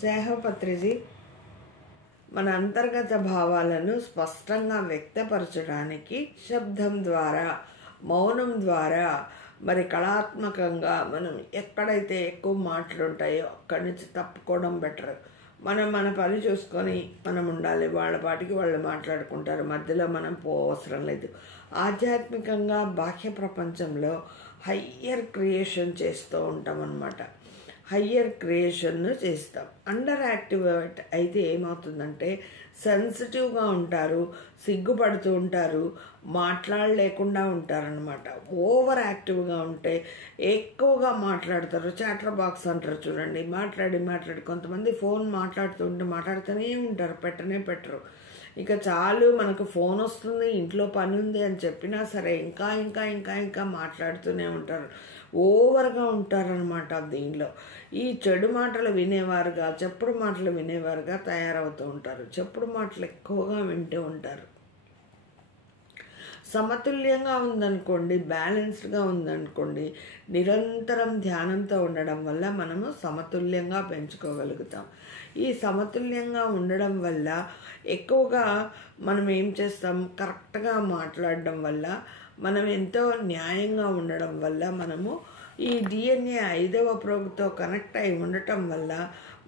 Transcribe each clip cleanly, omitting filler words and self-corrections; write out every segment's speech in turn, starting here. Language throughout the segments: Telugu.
జై హో పత్రిజీ. మన అంతర్గత భావాలను స్పష్టంగా వ్యక్తపరచడానికి శబ్దం ద్వారా, మౌనం ద్వారా, మరి కళాత్మకంగా మనం ఎక్కడైతే ఎక్కువ మాటలు ఉంటాయో అక్కడి నుంచి తప్పుకోవడం బెటర్. మనం మన పని చూసుకొని మనం ఉండాలి. వాళ్ళ పాటికి వాళ్ళు మాట్లాడుకుంటారు, మధ్యలో మనం పోవసరం లేదు. ఆధ్యాత్మికంగా బాహ్య ప్రపంచంలో హయ్యర్ క్రియేషన్ చేస్తూ ఉంటాం అన్నమాట. హయ్యర్ క్రియేషన్ చేస్తాం. అండర్ యాక్టివేట్ అయితే ఏమవుతుందంటే సెన్సిటివ్గా ఉంటారు, సిగ్గుపడుతూ ఉంటారు, మాట్లాడలేకుండా ఉంటారనమాట. ఓవర్ యాక్టివ్గా ఉంటే ఎక్కువగా మాట్లాడతారు. చాటర్ బాక్స్ అంటారు చూడండి. మాట్లాడి కొంతమంది ఫోన్ మాట్లాడుతూనే ఉంటారు, పెట్టరు. ఇక చాలు మనకు ఫోన్ వస్తుంది, ఇంట్లో పని ఉంది అని చెప్పినా సరే ఇంకా మాట్లాడుతూనే ఉంటారు. ఓవర్గా ఉంటారనమాట. దీనిలో ఈ చెడు మాటలు వినేవారుగా, చెప్పుడు మాటలు వినేవారుగా తయారవుతూ ఉంటారు. చెప్పుడు మాటలు ఎక్కువగా వింటూ ఉంటారు. సమతుల్యంగా ఉందనుకోండి, బ్యాలెన్స్డ్గా ఉందనుకోండి, నిరంతరం ధ్యానంతో ఉండడం వల్ల మనము సమతుల్యంగా పెంచుకోగలుగుతాం. ఈ సమతుల్యంగా ఉండడం వల్ల ఎక్కువగా మనం ఏం చేస్తాం, కరెక్ట్గా మాట్లాడడం వల్ల, మనం ఎంతో న్యాయంగా ఉండడం వల్ల, మనము ఈ DNA 5వ ప్రోగుతో కనెక్ట్ అయి ఉండటం వల్ల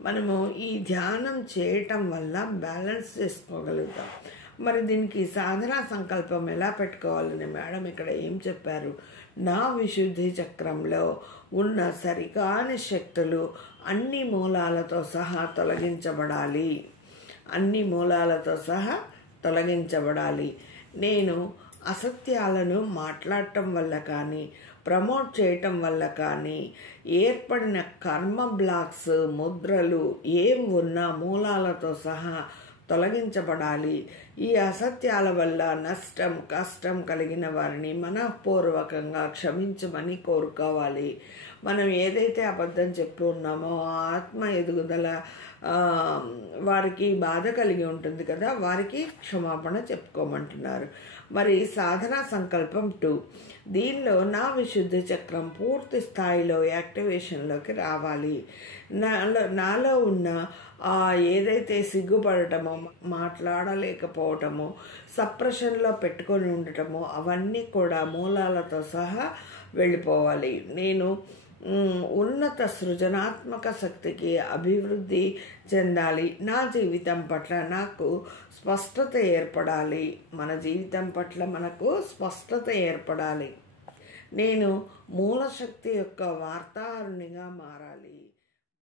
మనము ఈ ధ్యానం చేయటం వల్ల బ్యాలెన్స్ చేసుకోగలుగుతాం. మరి దీనికి సాధనా సంకల్పం ఎలా పెట్టుకోవాలని మేడం ఇక్కడ ఏం చెప్పారు? నా విశుద్ధి చక్రంలో ఉన్న సరికాని శక్తులు అన్ని మూలాలతో సహా తొలగించబడాలి. నేను అసత్యాలను మాట్లాడటం వల్ల కానీ, ప్రమోట్ చేయటం వల్ల కానీ ఏర్పడిన కర్మ బ్లాక్స్, ముద్రలు ఏం ఉన్నా మూలాలతో సహా తొలగించబడాలి. ఈ అసత్యాల వల్ల నష్టం, కష్టం కలిగిన వారిని మనఃపూర్వకంగా క్షమించమని కోరుకోవాలి. మనం ఏదైతే అబద్ధం చెప్పి ఉన్నామో ఆ ఆత్మ ఎదుగుదల వారికి బాధ కలిగి ఉంటుంది కదా, వారికి క్షమాపణ చెప్పుకోమంటున్నారు. మరి సాధనా సంకల్పం 2, దీనిలో నా విశుద్ధి చక్రం పూర్తి స్థాయిలో యాక్టివేషన్లోకి రావాలి. నాలో ఉన్న ఏదైతే సిగ్గుపడటమో, మాట్లాడలేకపోవటమో, సప్రెషన్లో పెట్టుకొని ఉండటమో అవన్నీ కూడా మూలాలతో సహా వెళ్ళిపోవాలి. నేను ఉన్నత సృజనాత్మక శక్తికి అభివృద్ధి చెందాలి. నా జీవితం పట్ల నాకు స్పష్టత ఏర్పడాలి. మన జీవితం పట్ల మనకు స్పష్టత ఏర్పడాలి. నేను మూలశక్తి యొక్క వార్తాహరునిగా మారాలి.